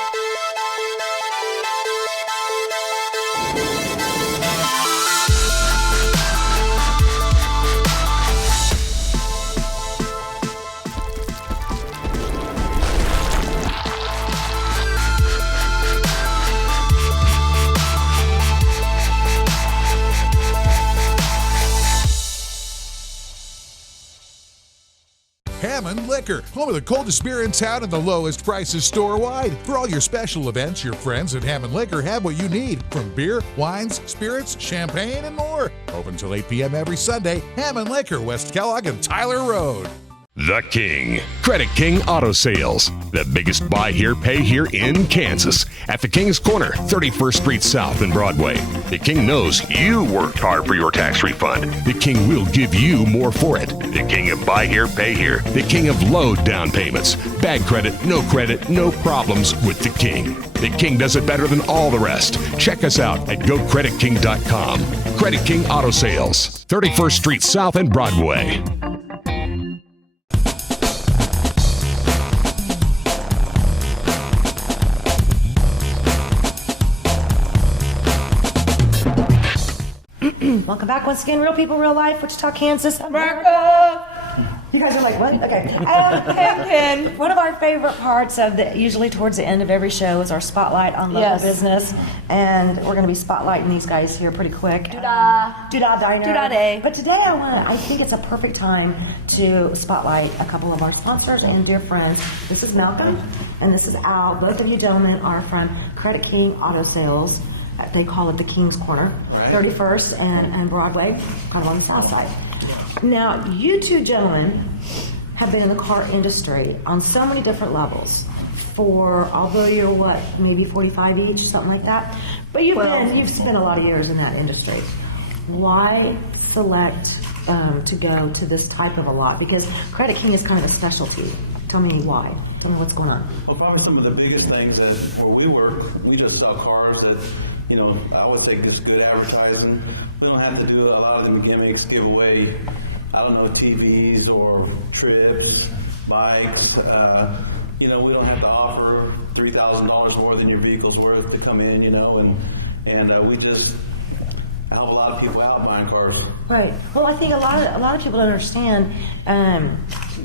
Hammond Liquor, home of the coldest beer in town and the lowest prices store-wide. For all your special events, your friends at Hammond Liquor have what you need, from beer, wines, spirits, champagne, and more. Open till 8 p.m. every Sunday. Hammond Liquor, West Kellogg and Tyler Road. The King. Credit King Auto Sales. The biggest buy here, pay here in Kansas. At the King's Corner, 31st Street South and Broadway. The King knows you worked hard for your tax refund. The King will give you more for it. The King of buy here, pay here. The King of low down payments. Bad credit, no problems with the King. The King does it better than all the rest. Check us out at GoCreditKing.com. Credit King Auto Sales, 31st Street South and Broadway. Welcome back once again, Real People, Real Life, Wichita, Kansas, America. You guys are like, what? Okay. One of our favorite parts of usually towards the end of every show is our spotlight on local business. And we're going to be spotlighting these guys here pretty quick. Doodah Diner. Doodah Day. But today I think it's a perfect time to spotlight a couple of our sponsors and dear friends. This is Malcolm and this is Al. Both of you gentlemen are from Credit King Auto Sales. They call it the King's Corner, 31st and Broadway, kind of on the south side. Now, you two gentlemen have been in the car industry on so many different levels although you're maybe 45 each, something like that. But you've spent a lot of years in that industry. Why select to go to this type of a lot? Because Credit King is kind of a specialty. Tell me why. Tell me what's going on. Well, probably some of the biggest things where we work, we just sell cars that, I would say just good advertising. We don't have to do a lot of them gimmicks, give away, TVs or trips, bikes. We don't have to offer $3,000 more than your vehicle's worth to come in, and we just help a lot of people out buying cars. Right. Well, I think a lot of people don't understand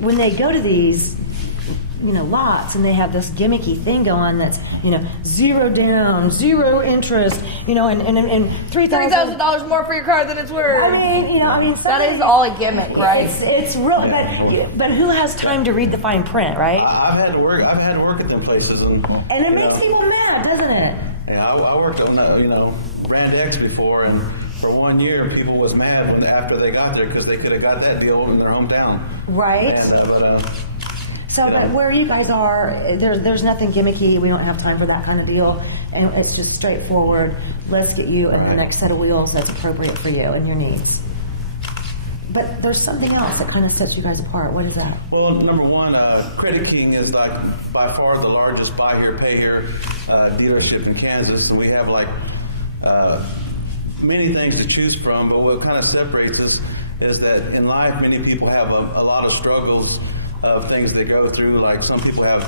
when they go to these lots and they have this gimmicky thing going that's, zero down, zero interest, and $3,000 more for your car than it's worth. That is all a gimmick, right? It's really, but who has time to read the fine print, right? I've had to work at them places, and it makes people mad, doesn't it? Yeah, I worked on Brand X before, and for 1 year, people was mad after they got there because they could have got that deal in their hometown. Right. And, but where you guys are, there's nothing gimmicky. We don't have time for that kind of deal, and it's just straightforward. Let's get you the next set of wheels that's appropriate for you and your needs. But there's something else that kind of sets you guys apart. What is that? Well, number one, Credit King is by far the largest buy here, pay here dealership in Kansas, and we have many things to choose from. But what kind of separates us is that in life, many people have a lot of struggles of things they go through. Like some people have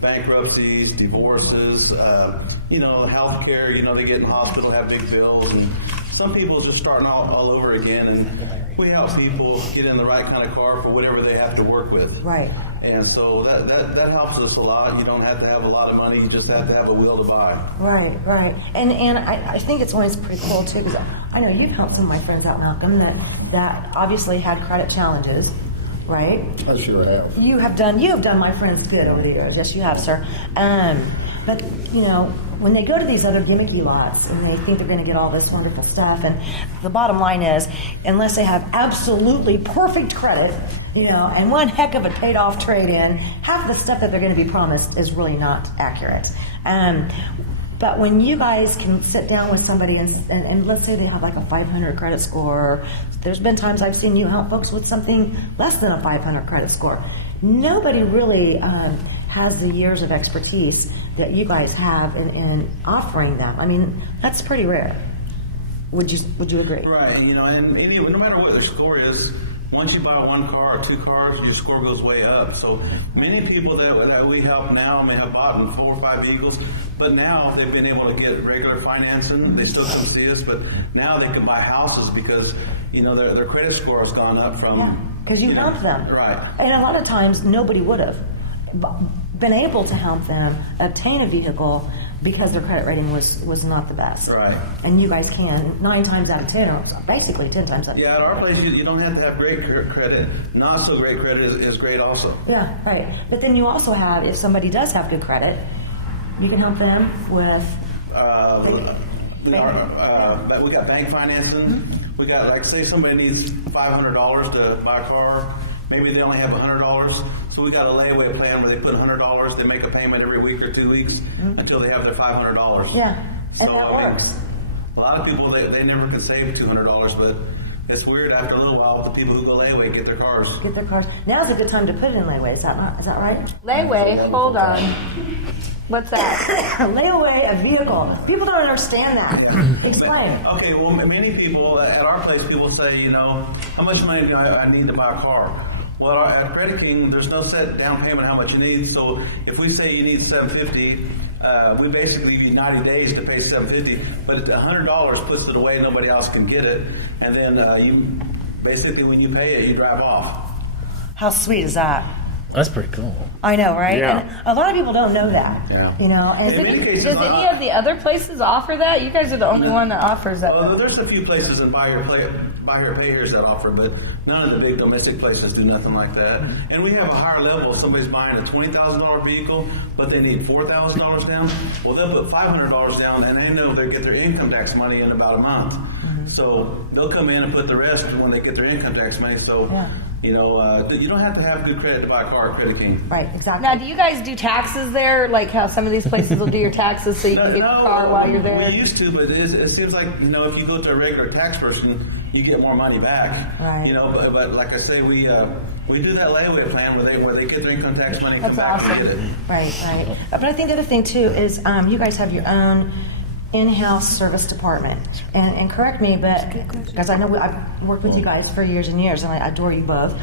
bankruptcies, divorces, health care, they get in the hospital, have big bills, and some people are just starting all over again, and we help people get in the right kind of car for whatever they have to work with. Right. And so that helps us a lot. You don't have to have a lot of money, you just have to have a will to buy. Right. And I think it's always pretty cool too, because I know you've helped some of my friends out, Malcolm, that obviously had credit challenges. Right? I sure have. You have done my friends good over the years. Yes, you have, sir. But, when they go to these other gimmicky lots and they think they're going to get all this wonderful stuff, and the bottom line is, unless they have absolutely perfect credit, and one heck of a paid-off trade-in, half the stuff that they're going to be promised is really not accurate. But when you guys can sit down with somebody and let's say they have like a 500 credit score, there's been times I've seen you help folks with something less than a 500 credit score. Nobody really has the years of expertise that you guys have in offering them. That's pretty rare. Would you agree? Right. And no matter what their score is, once you buy one car or two cars, your score goes way up. So many people that we help now may have bought 4 or 5 vehicles, but now they've been able to get regular financing. They still come see us, but now they can buy houses because their credit score has gone up from. Because you helped them. Right. And a lot of times nobody would have been able to help them obtain a vehicle because their credit rating was not the best. Right. And you guys can 9 times out of 10, or basically 10 times out of 10. Yeah, at our place, you don't have to have great credit. Not so great credit is great also. Yeah, right. But then you also have, if somebody does have good credit, you can help them with... we got bank financing. Mm-hmm. We got, say somebody needs $500 to buy a car. Maybe they only have $100, so we got a layaway plan where they put $100, they make a payment every week or 2 weeks until they have their $500. Yeah, and so, that works. A lot of people, they never can save $200, but it's weird after a little while the people who go layaway get their cars. Now's a good time to put it in layaway, is that right? Layaway, hold on. What's that? Layaway a vehicle. People don't understand that. Yeah. Explain. Okay, well, many people at our place, people say, how much money do I need to buy a car? Well, at Credit King, there's no set down payment how much you need. So if we say you need $750, we basically give you 90 days to pay $750. But $100 puts it away; nobody else can get it. And then you basically, when you pay it, you drive off. How sweet is that? That's pretty cool. I know, right? Yeah. And a lot of people don't know that. Yeah. You know, and In many cases, Does any of the other places offer that? You guys are the only one that offers that. Well, there's a few places in buy here, pay here's that offer, but none of the big domestic places do nothing like that. And we have a higher level. If somebody's buying a $20,000 vehicle, but they need $4,000 down, well, they'll put $500 down, and they know they get their income tax money in about a month. So they'll come in and put the rest when they get their income tax money. So. Yeah. You know, you don't have to have good credit to buy a car at Credit King. Right, exactly. Now, do you guys do taxes there? Like how some of these places will do your taxes so you can get your car while you're there? We used to, but it seems like, you know, if you go to a regular tax person, you get more money back. Right. You know, but like I say, we do that layaway plan where they get their income tax money and come That's back awesome. and get it. Right. But I think the other thing too is you guys have your own in-house service department. And correct me, but because I know I've worked with you guys for years and years, and I adore you both.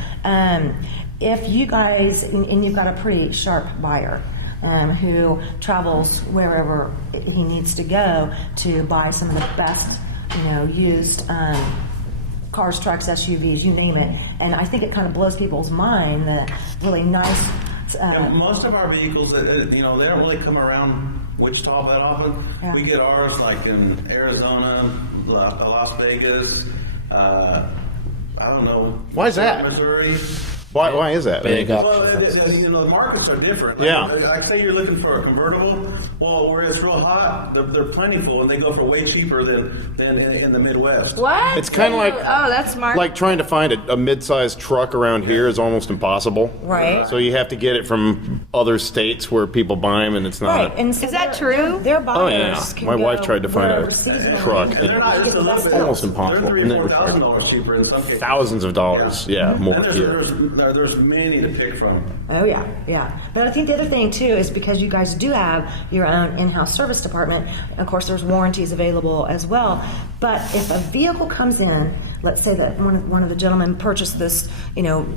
If you guys, and you've got a pretty sharp buyer who travels wherever he needs to go to buy some of the best, you know, used cars, trucks, SUVs, you name it. And I think it kind of blows people's mind that really nice. Most of our vehicles, you know, they don't really come around Wichita that often. Yeah. We get ours like in Arizona, Las Vegas, I don't know. Why is that? Missouri. Why is that? Big Well, you know, the markets are different. Like, Yeah. Like say you're looking for a convertible. Well, where it's real hot, they're plentiful, and they go for way cheaper than in the Midwest. What? It's kind of like Oh, that's smart. like trying to find a mid-sized truck around here is almost impossible. Right. So you have to get it from other states where people buy them, and it's not. Right. And so Is that true? Their Oh yeah. buyers can My wife go tried to find wherever a seasonal. truck. And they're not just a little bit. Almost They're impossible. $3,000 And or then $4,000 cheaper in some cases. thousands of dollars. Yeah, more And here. there's many to pick from. Oh yeah. But I think the other thing too is because you guys do have your own in-house service department. Of course, there's warranties available as well. But if a vehicle comes in, let's say that one of the gentlemen purchased this, you know,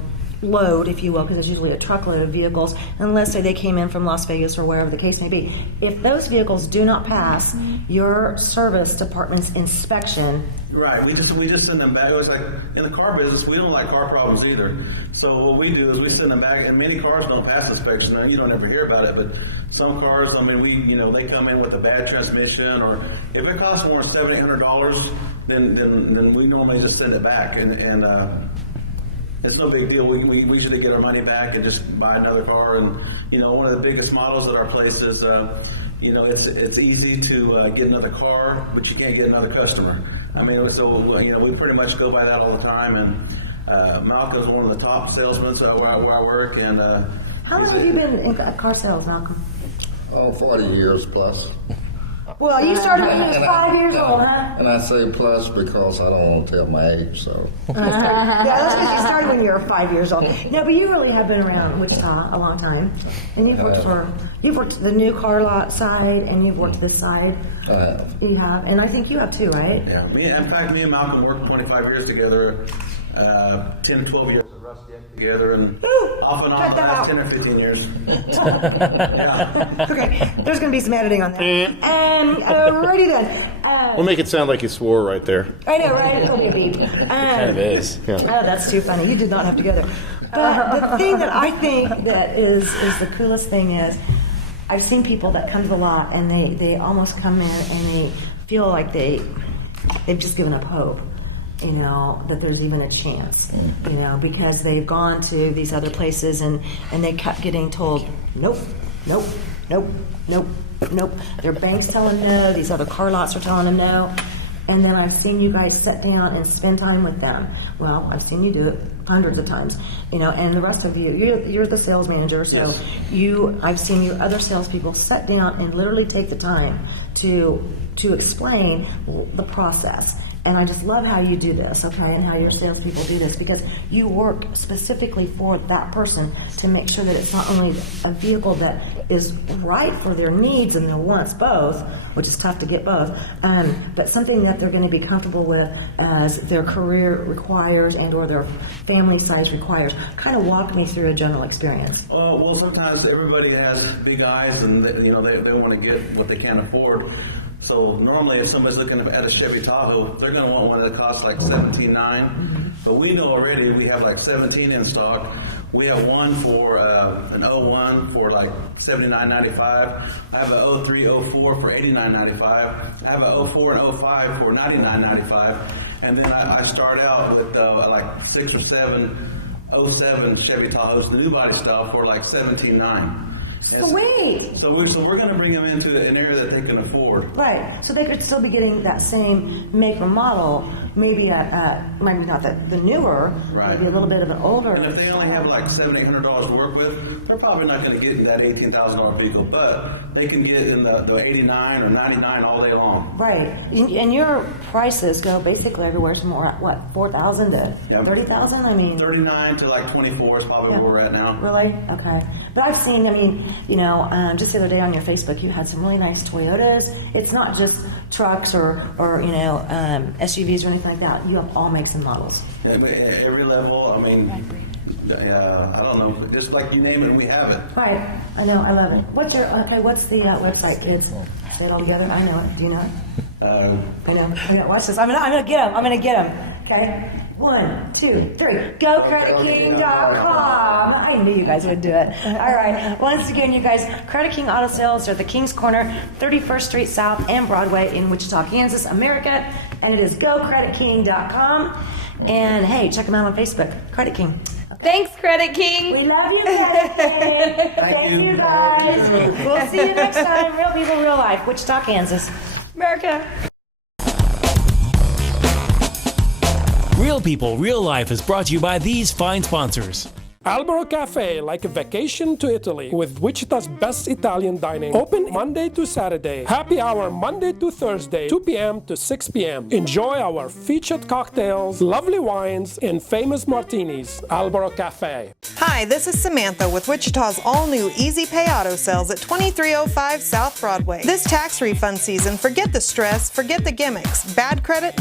load, if you will, because it's usually a truckload of vehicles, and let's say they came in from Las Vegas or wherever the case may be. If those vehicles do not pass your service department's inspection, Right, we just send them back. It was like in the car business, we don't like car problems either. So what we do is we send them back, and many cars don't pass inspection. And you don't ever hear about it, but some cars, I mean, they come in with a bad transmission, or if it costs more than $700-800, then we normally just send it back, and it's no big deal. We usually get our money back and just buy another car. And you know, one of the biggest models at our place is, you know, it's easy to get another car, but you can't get another customer. I mean, so you know, we pretty much go by that all the time. And Malcolm's one of the top salesmen where I work. And how long have you been in car sales, Malcolm? Oh, 40 years plus. Well, you started when you was 5 years old, huh? And I say plus because I don't want to tell my age, so. Yeah, that's because you started when you were 5 years old. No, but you really have been around Wichita a long time, and you've worked the new car lot side, and you've worked this side. I have. You have, and I think you have too, right? Yeah, in fact, me and Malcolm worked 25 years together, 10 to 12 years at Rusty together, and off and on the last 10 or 15 years. Yeah. Okay, there's going to be some editing on that. And alrighty then. We'll make it sound like you swore right there. I know, right? It'll be a beep. Kind of is. Yeah. Oh, that's too funny. You did not have to go there. But the thing that I think that is the coolest thing is I've seen people that come to the lot and they almost come in and they feel like they've just given up hope, you know, that there's even a chance, you know, because they've gone to these other places and they kept getting told, nope. Their bank's telling no, these other car lots are telling them no. And then I've seen you guys sit down and spend time with them. Well, I've seen you do it hundreds of times, you know, and the rest of you're the sales manager, so yes. I've seen you other salespeople sit down and literally take the time to explain the process. And I just love how you do this, okay, and how your salespeople do this, because you work specifically for that person to make sure that it's not only a vehicle that is right for their needs and their wants both, which is tough to get both, but something that they're going to be comfortable with as their career requires and or their family size requires. Kind of walk me through a general experience. Well, sometimes everybody has big eyes, and they want to get what they can't afford. So normally, if somebody's looking at a Chevy Tahoe, they're they're going to want one that costs like $17,900. But we know already we have like 17 in stock. We have one for an 01 for like $79.95. I have an 03, 04 for $89.95. I have an 04 and 05 for $99.95. And then I start out with like 6 or 7 07 Chevy Tahoes, the new body style, for like $17,900. Sweet. So we're going to bring them into an area that they can afford. Right. So they could still be getting that same make or model, maybe maybe not the newer, right, maybe a little bit of an older. And if they only have like $700-800 to work with, they're probably not going to get in that $18,000 vehicle, but they can get in the 89 or 99 all day long. Right. And your prices go basically everywhere from what, 4,000 to 30,000? I mean, 39 to like 24 is probably where we're at now. Really? Okay. But I've seen, I mean, just the other day on your Facebook, you had some really nice Toyotas. It's not just trucks or SUVs or anything like that. You have all makes and models. Every level, I mean, I don't know, just like you name it, we have it. Right. I know. I love it. What's the website? Say it all together. I know it. Do you know it? I know. Okay, watch this. I'm gonna get them. Okay. 1, 2, 3. GoCreditKing.com. I knew you guys would do it. All right. Once again, you guys, Credit King Auto Sales are at the King's Corner, 31st Street South and Broadway in Wichita, Kansas, America. And it is GoCreditKing.com. And hey, check them out on Facebook. Credit King. Thanks, Credit King. We love you, Credit King. Thank you, guys. We'll see you next time. Real people, real life. Wichita, Kansas. America. Real People, Real Life is brought to you by these fine sponsors. Albero Cafe, like a vacation to Italy, with Wichita's best Italian dining. Open Monday to Saturday. Happy hour Monday to Thursday, 2 p.m. to 6 p.m. Enjoy our featured cocktails, lovely wines, and famous martinis. Albero Cafe. Hi, this is Samantha with Wichita's all-new Easy Pay Auto Sales at 2305 South Broadway. This tax refund season, forget the stress, forget the gimmicks. Bad credit,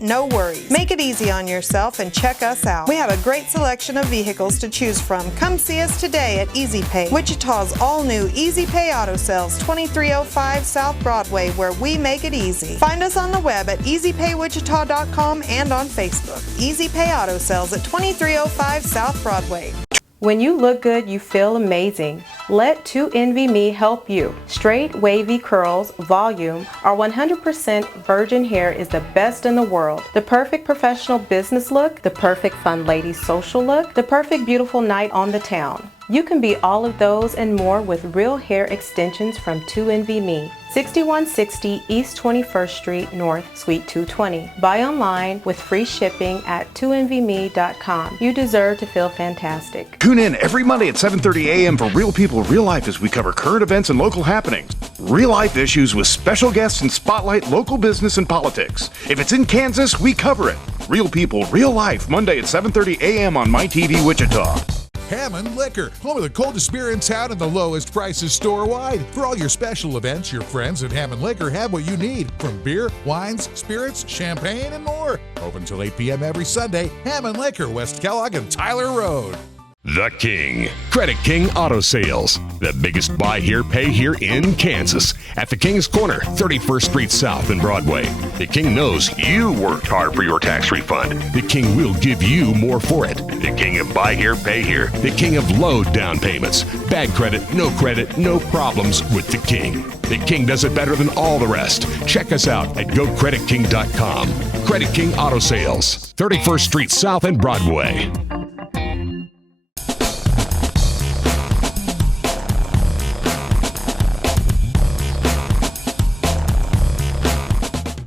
no worries. Make it easy on yourself and check us out. We have a great selection of vehicles to choose from. Come see us today at Easy Pay, Wichita's all-new Easy Pay Auto Sales, 2305 South Broadway, where we make it easy. Find us on the web at easypaywichita.com and on Facebook. Easy Pay Auto Sales at 2305 South Broadway. When you look good, you feel amazing. Let 2NVMe help you. Straight, wavy curls, volume, our 100% virgin hair is the best in the world. The perfect professional business look, the perfect fun lady social look, the perfect beautiful night on the town. You can be all of those and more with real hair extensions from 2NVMe. 6160 East 21st Street North, Suite 220. Buy online with free shipping at 2NVMe.com. You deserve to feel fantastic. Tune in every Monday at 7:30 a.m. for Real People, Real Life as we cover current events and local happenings. Real life issues with special guests and spotlight local business and politics. If it's in Kansas, we cover it. Real People, Real Life, Monday at 7:30 a.m. on MyTV Wichita. Hammond Liquor, home of the coldest beer in town and the lowest prices store-wide. For all your special events, your friends at Hammond Liquor have what you need, from beer, wines, spirits, champagne, and more. Open till 8 p.m. every Sunday. Hammond Liquor, West Kellogg and Tyler Road. The King. Credit King Auto Sales. The biggest buy here, pay here in Kansas. At the King's Corner, 31st Street South and Broadway. The King knows you worked hard for your tax refund. The King will give you more for it. The King of buy here, pay here. The King of low down payments. Bad credit, no problems with the King. The King does it better than all the rest. Check us out at GoCreditKing.com. Credit King Auto Sales, 31st Street South and Broadway.